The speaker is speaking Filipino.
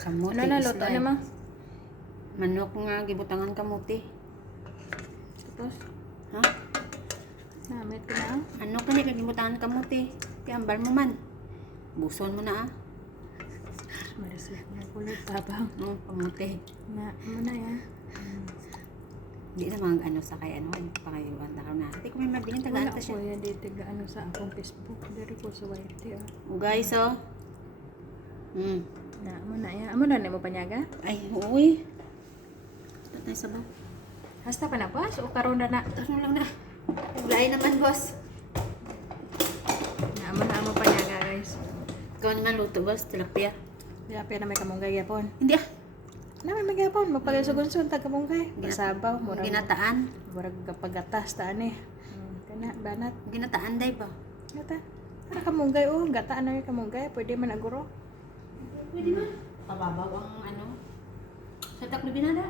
Kamuti Ano na is luto life. naman? Manok nga gibutangan kamuti. Tapos, Ha? namit ko na. Ano kani kay gibutangan kamuti? Tiambal mo man. Buson mo na ah. Marisip na kulit tabang. Kamuti. Na, muna ya. Di naman ano sa kay ano pangayuan ta na. Di ko may mabiling tagaan Wala ta ko siya. yan dito ano sa akong Facebook. Dari ko sa YT ah. O guys oh. Na, muna ya. Amo na mo panyaga? Ay, uy. Ito tayo sabaw. Hasta pa na pas o karon na na. Ano lang na. Naglay naman, boss. Na, amo na amo panyaga guys. Ikaw naman luto, boss. Tilapia. Kaya pa na may kamunggay yapon. Hindi ah. Na may yapon magpagasugon-sun tag kamunggay. Basabaw murag Ginataan. murag kapagatas ta ani. Kana banat. Ginataan day ba? Gata. Ara kamunggay oh, gataan na may kamunggay, pwede man aguro. Pwede man. Pababaw ang ano. Sa taklo binada.